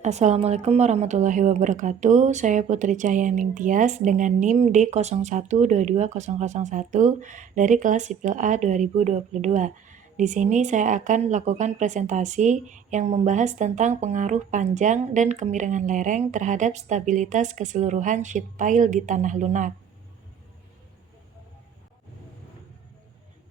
Assalamualaikum warahmatullahi wabarakatuh. Saya Putri Cahyaning Tias dengan NIM D01220001 dari kelas Sipil A 2022. Di sini saya akan melakukan presentasi yang membahas tentang pengaruh panjang dan kemiringan lereng terhadap stabilitas keseluruhan sheet pile di tanah lunak.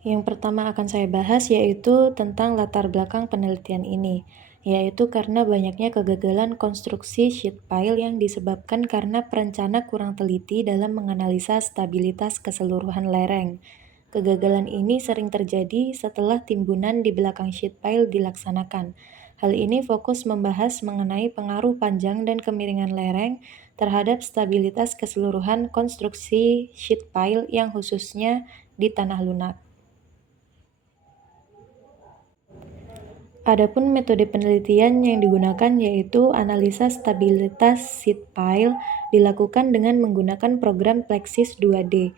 Yang pertama akan saya bahas yaitu tentang latar belakang penelitian ini, yaitu karena banyaknya kegagalan konstruksi sheet pile yang disebabkan karena perencana kurang teliti dalam menganalisa stabilitas keseluruhan lereng. Kegagalan ini sering terjadi setelah timbunan di belakang sheet pile dilaksanakan. Hal ini fokus membahas mengenai pengaruh panjang dan kemiringan lereng terhadap stabilitas keseluruhan konstruksi sheet pile yang khususnya di tanah lunak. Adapun metode penelitian yang digunakan yaitu analisa stabilitas sheet pile dilakukan dengan menggunakan program Plexis 2D.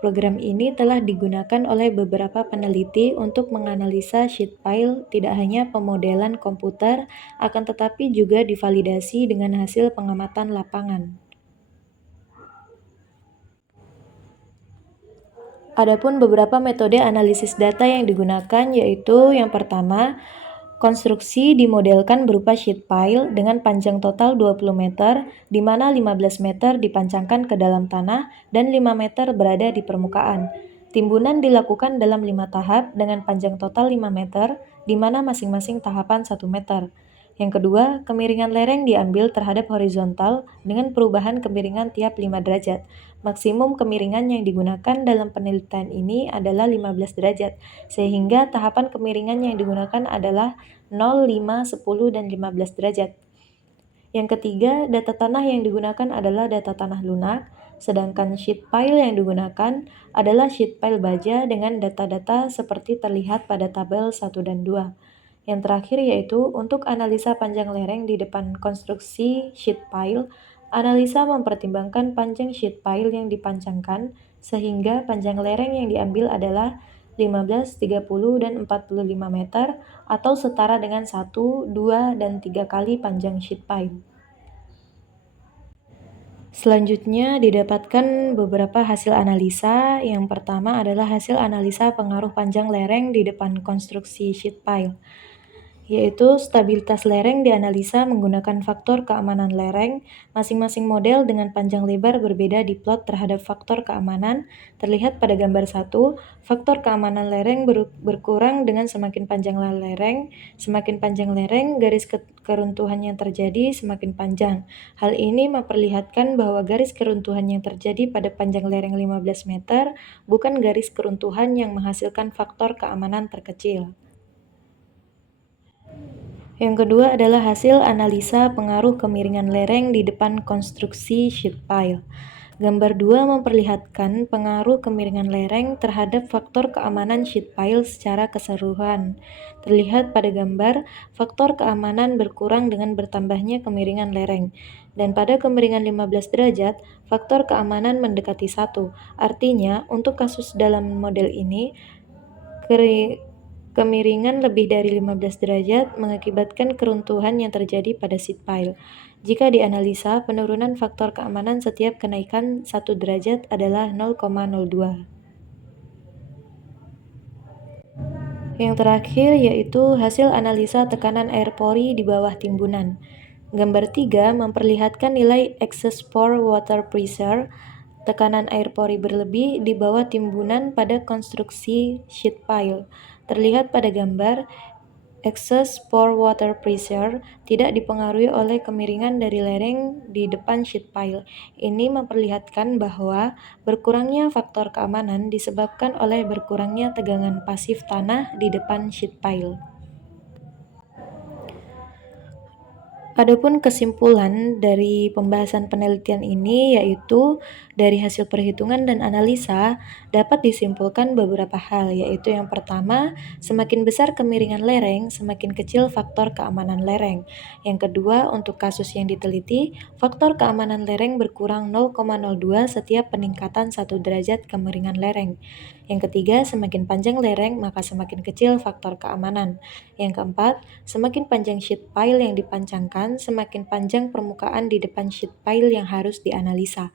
Program ini telah digunakan oleh beberapa peneliti untuk menganalisa sheet pile tidak hanya pemodelan komputer, akan tetapi juga divalidasi dengan hasil pengamatan lapangan. Adapun beberapa metode analisis data yang digunakan yaitu yang pertama, konstruksi dimodelkan berupa sheet pile dengan panjang total 20 meter, di mana 15 meter dipancangkan ke dalam tanah dan 5 meter berada di permukaan. Timbunan dilakukan dalam 5 tahap dengan panjang total 5 meter, di mana masing-masing tahapan 1 meter. Yang kedua, kemiringan lereng diambil terhadap horizontal dengan perubahan kemiringan tiap 5 derajat. Maksimum kemiringan yang digunakan dalam penelitian ini adalah 15 derajat, sehingga tahapan kemiringan yang digunakan adalah 0, 5, 10, dan 15 derajat. Yang ketiga, data tanah yang digunakan adalah data tanah lunak, sedangkan sheet pile yang digunakan adalah sheet pile baja dengan data-data seperti terlihat pada tabel 1 dan 2. Yang terakhir yaitu untuk analisa panjang lereng di depan konstruksi sheet pile, analisa mempertimbangkan panjang sheet pile yang dipancangkan, sehingga panjang lereng yang diambil adalah 15, 30, dan 45 meter atau setara dengan 1, 2, dan 3 kali panjang sheet pile. Selanjutnya didapatkan beberapa hasil analisa. Yang pertama adalah hasil analisa pengaruh panjang lereng di depan konstruksi sheet pile, yaitu stabilitas lereng dianalisa menggunakan faktor keamanan lereng. Masing-masing model dengan panjang lebar berbeda diplot terhadap faktor keamanan. Terlihat pada gambar 1, faktor keamanan lereng berkurang dengan semakin panjang lereng. Semakin panjang lereng, garis keruntuhan yang terjadi semakin panjang. Hal ini memperlihatkan bahwa garis keruntuhan yang terjadi pada panjang lereng 15 meter bukan garis keruntuhan yang menghasilkan faktor keamanan terkecil. Yang kedua adalah hasil analisa pengaruh kemiringan lereng di depan konstruksi sheet pile. Gambar 2 memperlihatkan pengaruh kemiringan lereng terhadap faktor keamanan sheet pile secara keseluruhan. Terlihat pada gambar, faktor keamanan berkurang dengan bertambahnya kemiringan lereng. Dan pada kemiringan 15 derajat, faktor keamanan mendekati 1. Artinya, untuk kasus dalam model ini, kemiringan lebih dari 15 derajat mengakibatkan keruntuhan yang terjadi pada sheet pile. Jika dianalisa, penurunan faktor keamanan setiap kenaikan 1 derajat adalah 0,02. Yang terakhir yaitu hasil analisa tekanan air pori di bawah timbunan. Gambar 3 memperlihatkan nilai excess pore water pressure, tekanan air pori berlebih di bawah timbunan pada konstruksi sheet pile. Terlihat pada gambar, excess pore water pressure tidak dipengaruhi oleh kemiringan dari lereng di depan sheet pile. Ini memperlihatkan bahwa berkurangnya faktor keamanan disebabkan oleh berkurangnya tegangan pasif tanah di depan sheet pile. Adapun kesimpulan dari pembahasan penelitian ini yaitu dari hasil perhitungan dan analisa dapat disimpulkan beberapa hal, yaitu yang pertama, semakin besar kemiringan lereng, semakin kecil faktor keamanan lereng. Yang kedua, untuk kasus yang diteliti, faktor keamanan lereng berkurang 0,02 setiap peningkatan 1 derajat kemiringan lereng. Yang ketiga, semakin panjang lereng maka semakin kecil faktor keamanan. Yang keempat, semakin panjang sheet pile yang dipancangkan digunakan, semakin panjang permukaan di depan sheet pile yang harus dianalisa.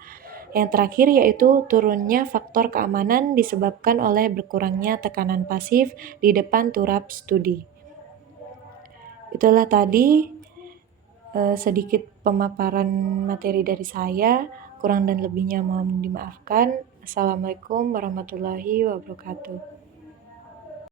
Yang terakhir yaitu turunnya faktor keamanan disebabkan oleh berkurangnya tekanan pasif di depan turap studi. Itulah tadi sedikit pemaparan materi dari saya, kurang dan lebihnya mohon dimaafkan. Assalamualaikum warahmatullahi wabarakatuh.